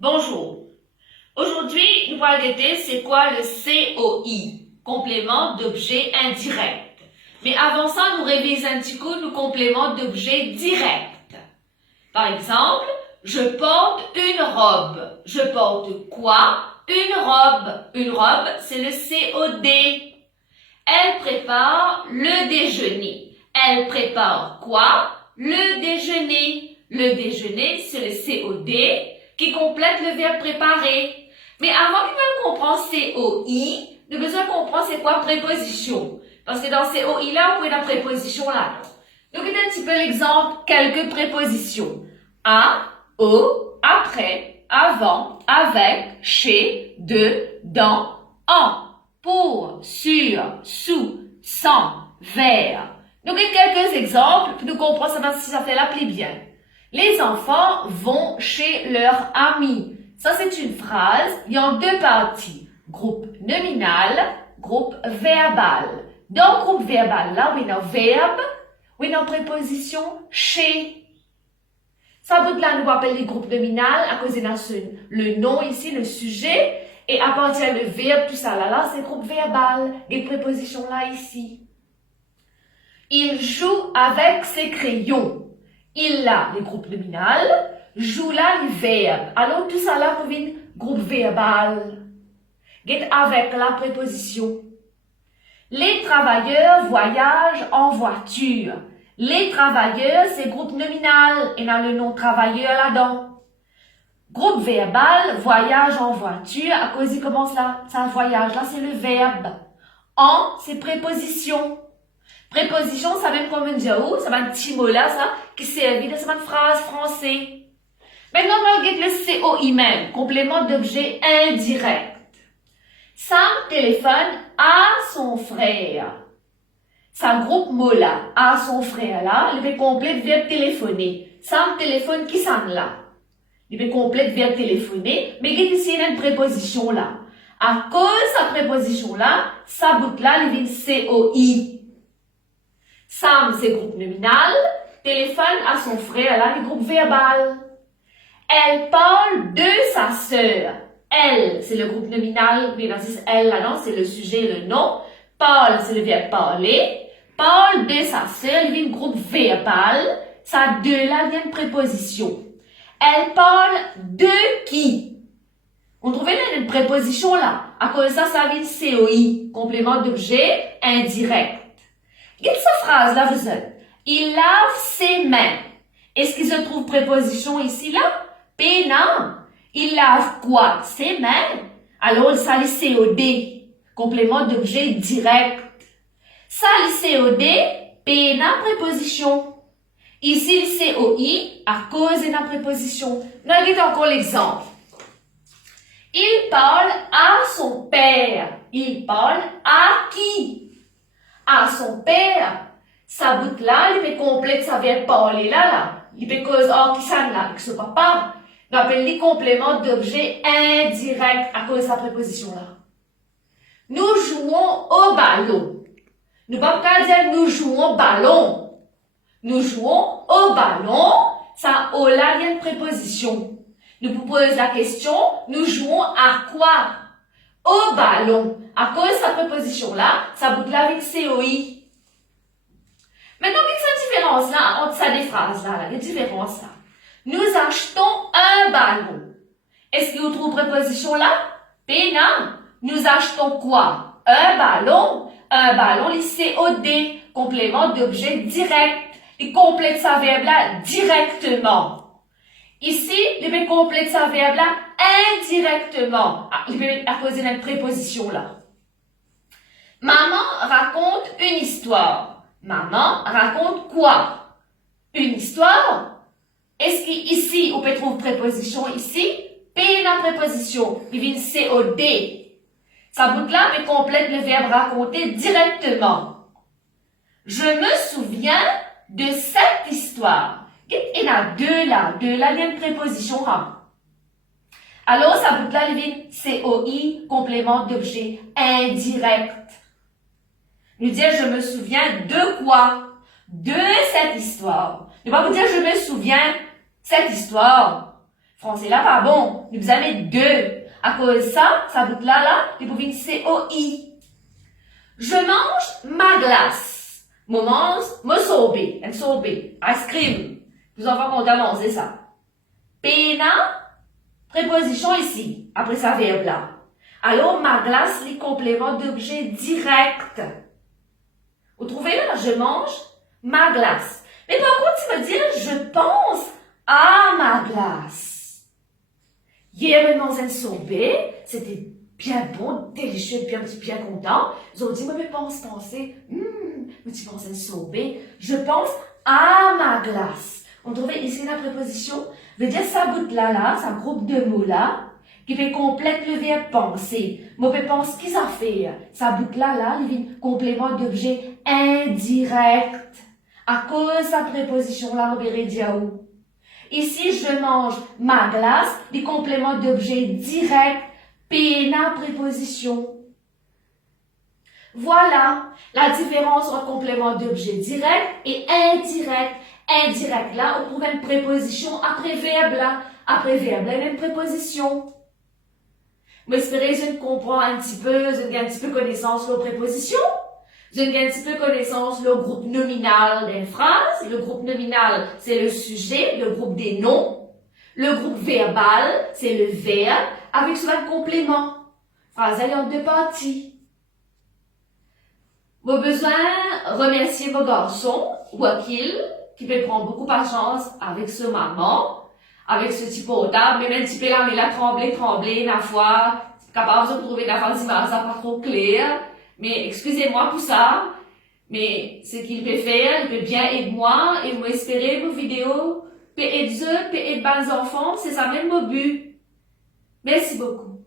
Bonjour. Aujourd'hui, nous allons regarder c'est quoi le COI, complément d'objet indirect. Mais avant ça, nous révisons un petit coup nos compléments d'objet direct. Par exemple, je porte une robe. Je porte quoi? Une robe. Une robe, c'est le COD. Elle prépare le déjeuner. Elle prépare quoi? Le déjeuner. Le déjeuner, c'est le COD qui complète le verbe préparer. Mais avant qu'on comprenne COI, nous avons besoin de comprendre c'est quoi préposition. Parce que dans COI là, on peut la préposition là. Donc, un petit peu l'exemple, quelques prépositions. À, au, après, avant, avec, chez, de, dans, en, pour, sur, sous, sans, vers. Donc, quelques exemples, puis nous comprenons si ça fait l'appeler bien. Les enfants vont chez leurs amis. Ça, c'est une phrase, il y a deux parties. Groupe nominal, groupe verbal. Dans le groupe verbal, là, on a un verbe, on a une préposition chez. Ça, bout là, nous appelle les groupes nominal à cause de le nom ici, le sujet, et à partir le verbe, tout ça là, c'est groupe verbal, les prépositions là, ici. Il joue avec ses crayons. Il là, les groupes nominal, joue là, les verbes. Alors, tout ça là, pour une groupe verbal. Get avec la préposition. Les travailleurs voyagent en voiture. Les travailleurs, c'est groupe nominal. Et a le nom travailleur là-dedans. Groupe verbal, voyage en voiture. À cause il commence là, ça voyage. Là, c'est le verbe. En, c'est préposition. Préposition, ça vient comme un diaou, ça va un petit mot là, ça, qui servi dans cette phrase français. Maintenant, on va regarder le COI même, complément d'objet indirect. Sam téléphone à son frère. Ça groupe mot là, à son frère là, il fait complète verbe téléphoner. Sam téléphone qui s'en là. Il fait complète verbe téléphoner, mais il y a ici une préposition là. À cause de sa préposition là, ça bout là, il vient COI. Sam, c'est groupe nominal. Téléphone à son frère, là, le groupe verbal. Elle parle de sa sœur. Elle, c'est le groupe nominal. Mais dans elle, là, non, c'est le sujet, le nom. Parle, c'est le verbe parler. Parle de sa sœur, il y a un groupe verbal. Ça, de là, vient une préposition. Elle parle de qui? On trouvait là une préposition là. À cause de ça, ça vient COI, complément d'objet indirect. Regardez cette phrase-là, vous êtes. Il lave ses mains. Est-ce qu'il se trouve préposition ici, là? P, non. Il lave quoi? Ses mains. Alors, ça, le COD. Complément d'objet direct. Ça, le COD, P, non, préposition. Ici, le COI, à cause de la préposition. Regardez encore l'exemple. Il parle à son père. Il parle à qui? À son père. Sa bout là, il fait complète sa verbe parler là. Il fait cause, qui s'en là, que ce papa. On appelle les compléments d'objet indirect à cause de sa préposition là. Nous jouons au ballon. Nous ne pouvons pas dire nous jouons au ballon. Nous jouons au ballon. Ça, au là, il y a une préposition. Nous vous posons la question, nous jouons à quoi? Au ballon. À cause de sa préposition là, ça bout là avec COI. Maintenant, quelle est la différence là entre ça des phrases là, les différences là? Nous achetons un ballon. Est-ce que vous trouvez préposition là? P, non. Nous achetons quoi? Un ballon. Un ballon, les COD, complément d'objet direct. Il complète sa verbe là directement. Ici, il va compléter sa verbe là indirectement. Il va à cause de notre préposition là. Maman raconte une histoire. Maman raconte quoi? Une histoire? Est-ce qu'ici, on peut trouver préposition ici? P la préposition. Il vient COD. Sa bout là, mais complète le verbe raconter directement. Je me souviens de cette histoire. Il y en a deux là, il y a une préposition. Alors, ça bout là, il vient COI, complément d'objet indirect. Nous dire, je me souviens de quoi? De cette histoire. Ne pas vous dire, je me souviens cette histoire. Français là pas bon. Nous avons mis 2. À cause de ça, ça bout là, il pouvez COI. Je mange ma glace. Je mange mon sorbet. Un sorbet. Ice cream. Vous enfants qu'on a mangé ça. Pena, préposition ici, après ça verbe là. Alors, ma glace, les compléments d'objet direct. Vous trouvez là, je mange ma glace. Mais par contre, tu vas dire, je pense à ma glace. Hier, on mangeait un sorbet, c'était bien bon, délicieux, bien content. Ils ont dit, mais penser, mais tu penses à un sorbet, je pense à ma glace. On trouvait ici la préposition, veut dire ça bout là, ça groupe de mots là, qui fait complète le verbe penser. Mauvais pense, qui ça fait? Ça bout là, il vient complément d'objet indirect. À cause de sa préposition là, on verrait diaou. Ici, je mange ma glace, les compléments d'objet direct, pena préposition. Voilà la différence entre complément d'objet direct et indirect. Indirect là, on trouve une préposition après verbe là. Après verbe là, une préposition. Vous espérez que je comprends un petit peu, je gagne un petit peu connaissance de la préposition. Je gagne un petit peu connaissance le groupe nominal d'une phrase. Le groupe nominal, c'est le sujet, le groupe des noms. Le groupe verbal, c'est le verbe, avec souvent un complément. Phrase allant en deux parties. Vos besoins, remercier vos garçons, Wakil, qui peut prendre beaucoup de patience avec ce maman, avec ce petit portable, même un petit peu là, mais là, trembler, la fois, capable de trouver la phase d'image, ça pas trop clair, mais excusez-moi pour ça, mais ce qu'il peut faire, il peut bien aider moi, et vous espérez vos vidéos, peut aider eux, peut aider les enfants, c'est ça même mon but. Merci beaucoup.